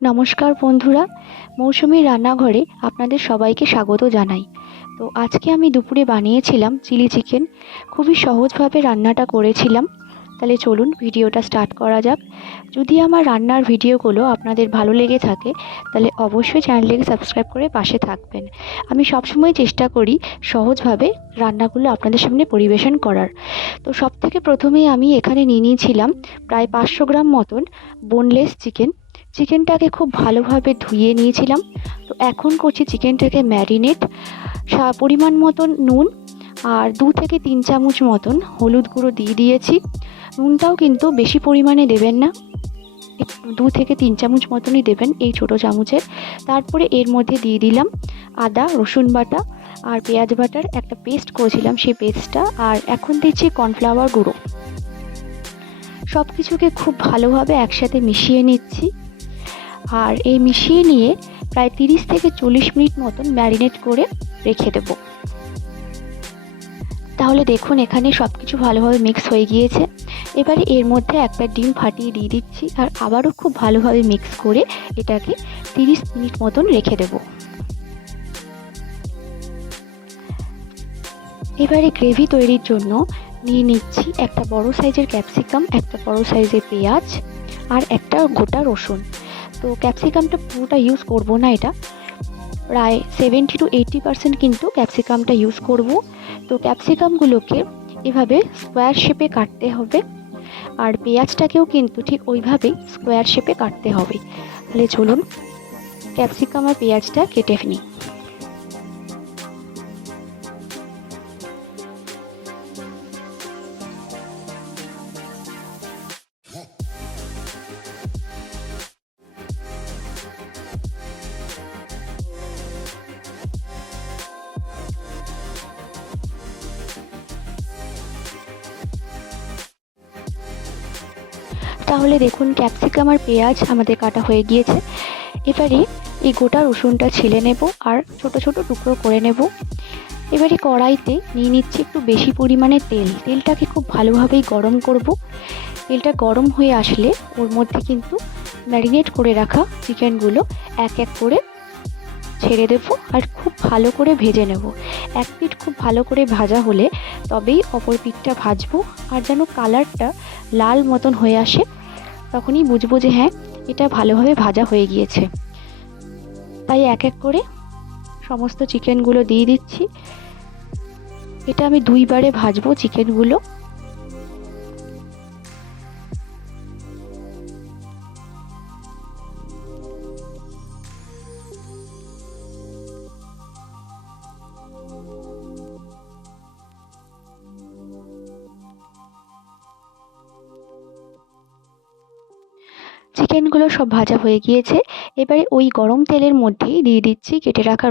নমস্কার বন্ধুরা, মৌসুমীর রান্নাঘরে আপনাদের সবাইকে স্বাগত জানাই। তো আজকে আমি দুপুরে বানিয়েছিলাম চিলি চিকেন। খুবই সহজভাবে রান্নাটা করেছিলাম। তাহলে চলুন ভিডিওটা স্টার্ট করা যাক। যদি আমার রান্নার ভিডিওগুলো আপনাদের ভালো লেগে থাকে তাহলে অবশ্যই চ্যানেলটিকে সাবস্ক্রাইব করে পাশে থাকবেন। আমি সবসময় চেষ্টা করি সহজভাবে রান্নাগুলো আপনাদের সামনে পরিবেশন করার। তো সবথেকে প্রথমেই আমি এখানে নিয়ে নিয়েছিলাম প্রায় 500 গ্রাম মতন বোনলেস চিকেন। চিকেনটাকে খুব ভালোভাবে ধুয়ে নিয়েছিলাম। তো এখন করছি চিকেনটাকে ম্যারিনেট। পরিমাণ মতন নুন আর 2 থেকে 3 চামচ মতন হলুদ গুঁড়ো দিয়ে দিয়েছি। নুনটাও কিন্তু বেশি পরিমাণে দেবেন না, 2 থেকে 3 চামচ মতনই দেবেন এই ছোটো চামচের। তারপরে এর মধ্যে দিয়ে দিলাম আদা রসুন বাটা আর পেঁয়াজ বাটার একটা পেস্ট করেছিলাম, সেই পেস্টটা। আর এখন দিচ্ছি কর্নফ্লাওয়ার গুঁড়ো। সব কিছুকে খুব ভালোভাবে একসাথে মিশিয়ে নিচ্ছি। আর এই মিশিয়ে নিয়ে প্রায় 30 থেকে 40 মিনিট মতন ম্যারিনেট করে রেখে দেব। তাহলে দেখুন এখানে সব কিছু ভালোভাবে মিক্স হয়ে গিয়েছে। এবারে এর মধ্যে একটা ডিম ফাটিয়ে দিয়ে দিচ্ছি আর আবারও খুব ভালোভাবে মিক্স করে এটাকে 30 মিনিট মতন রেখে দেব। এবারে গ্রেভি তৈরির জন্য নিয়ে নিচ্ছি একটা বড় সাইজের ক্যাপসিকাম, একটা বড় সাইজের পেঁয়াজ আর একটা গোটা রসুন। তো ক্যাপসিকামটা পুরোটা ইউজ করব না, এটা প্রায় 70 to 80% কিন্তু ক্যাপসিকামটা ইউজ করব। তো ক্যাপসিকামগুলোকে এভাবে স্কোয়ার শেপে কাটতে হবে আর পেঁয়াজটাকেও কিন্তু ঠিক ওইভাবেই স্কোয়ার শেপে কাটতে হবে। তাহলে চলুন ক্যাপসিকাম আর পেঁয়াজটা কেটে নিই। তাহলে দেখুন ক্যাপসিকাম আর পেঁয়াজ আমাদের কাটা হয়ে গিয়েছে। এবারে এই গোটা রসুনটা ছিলে নেব আর ছোট ছোট টুকরো করে নেব। এবারে কড়াইতে নিয়ে নিচ্ছি একটু বেশি পরিমাণে তেলটাকে খুব ভালোভাবেই গরম করব। তেলটা গরম হয়ে আসলে ওর মধ্যে কিন্তু ম্যারিনেট করে রাখা চিকেনগুলো এক এক করে ছেড়ে দেব আর খুব ভালো করে ভেজে নেব। এক পিঠ খুব ভালো করে ভাজা হলে তবেই অপর পিঠটা ভাজবো। আর যেন কালারটা লাল মতন হয়ে আসে, তখনই বুঝবো যে হ্যাঁ এটা ভালোভাবে ভাজা হয়ে গিয়েছে। তাই এক এক করে সমস্ত চিকেনগুলো দিয়ে দিচ্ছি। এটা আমি 2 বারে ভাজবো চিকেনগুলো। চিকেনগুলো সব ভাজা হয়ে গিয়েছে। এবারে ওই গরম তেলের মধ্যেই দিয়ে দিচ্ছি কেটে রাখা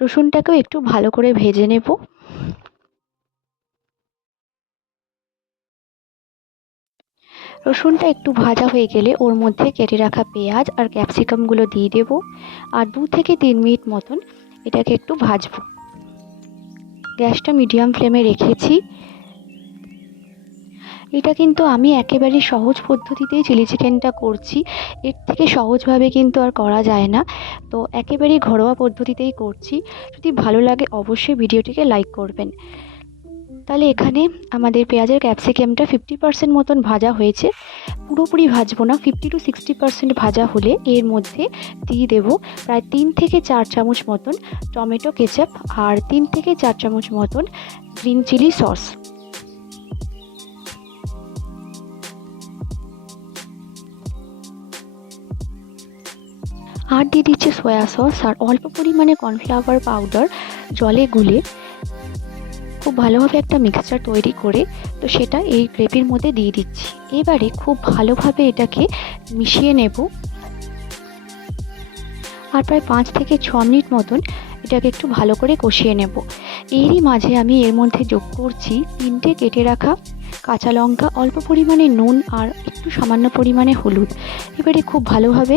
রসুনটাকেও একটু ভালো করে ভেজে নেব। রসুনটা একটু ভাজা হয়ে গেলে ওর মধ্যে কেটে রাখা পেঁয়াজ আর ক্যাপসিকামগুলো দিয়ে দেব আর 2 থেকে 3 মিনিট মতন এটাকে একটু ভাজবো। গ্যাসটা মিডিয়াম ফ্লেমে রেখেছি। এটা কিন্তু আমি একেবারে সহজ পদ্ধতিতেই চিলি চিকেনটা করছি, এর থেকে সহজভাবে কিন্তু আর করা যায় না। তো একেবারেই ঘরোয়া পদ্ধতিতেই করছি। যদি ভালো লাগে অবশ্যই ভিডিওটিকে লাইক করবেন। তাহলে এখানে আমাদের পেঁয়াজের ক্যাপসিকামটা 50% মতন ভাজা হয়েছে। পুরোপুরি ভাজবো না, 50 to 60% ভাজা হলে এর মধ্যে দিয়ে দেব প্রায় 3 থেকে 4 চামচ মতন টমেটো কেচাপ আর 3 থেকে 4 চামচ মতন গ্রিন চিলি সস। আর দিয়ে দিচ্ছি সয়া সস আর অল্প পরিমাণে কর্নফ্লাওয়ার পাউডার জলে গুলে খুব ভালোভাবে একটা মিক্সচার তৈরি করে তো সেটা এই গ্রেভির মধ্যে দিয়ে দিচ্ছি। এবারে খুব ভালোভাবে এটাকে মিশিয়ে নেব আর প্রায় 5 থেকে 6 মিনিট মতন এটাকে একটু ভালো করে কষিয়ে নেব। এরই মাঝে আমি এর মধ্যে যোগ করছি 3টে কেটে রাখা কাঁচা লঙ্কা, অল্প পরিমাণে নুন আর একটু সামান্য পরিমাণে হলুদ। এবারে খুব ভালোভাবে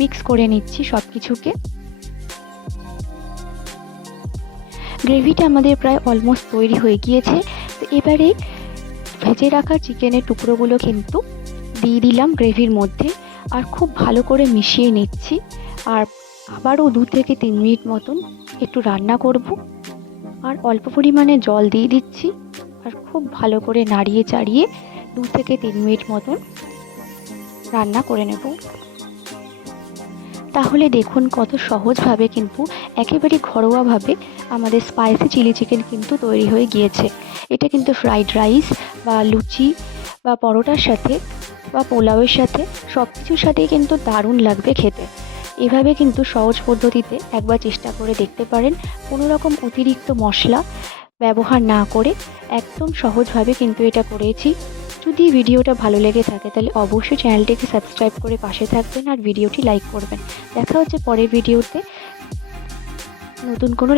মিক্স করে নিচ্ছি সব কিছুকে। গ্রেভিটা আমাদের প্রায় অলমোস্ট তৈরি হয়ে গিয়েছে। তো এবারে ভেজে রাখা চিকেনের টুকরোগুলো কিন্তু দিয়ে দিলাম গ্রেভির মধ্যে আর খুব ভালো করে মিশিয়ে নিচ্ছি। আর আবারও 2 থেকে 3 মিনিট মতন একটু রান্না করব। আর অল্প পরিমাণে জল দিয়ে দিচ্ছি আর খুব ভালো করে নাড়িয়ে চাড়িয়ে 2 থেকে 3 মিনিট মতন রান্না করে নেব। তাহলে দেখুন কত সহজভাবে কিন্তু একেবারে ঘরোয়াভাবে আমাদের স্পাইসি চিলি চিকেন কিন্তু তৈরি হয়ে গিয়েছে। এটা কিন্তু ফ্রাইড রাইস বা লুচি বা পরোটার সাথে বা পোলাওয়ের সাথে সব কিছুর সাথেই কিন্তু দারুণ লাগবে খেতে। এভাবে কিন্তু সহজ পদ্ধতিতে একবার চেষ্টা করে দেখতে পারেন, কোনো রকম অতিরিক্ত মশলা ব্যবহার না করে একদম সহজভাবে কিন্তু এটা করেছি। যদি ভিডিওটা ভালো লেগে থাকে তাহলে অবশ্যই চ্যানেলটিকে সাবস্ক্রাইব করে পাশে থাকবেন আর ভিডিওটি লাইক করবেন। দেখা হচ্ছে পরের ভিডিওতে নতুন কোনো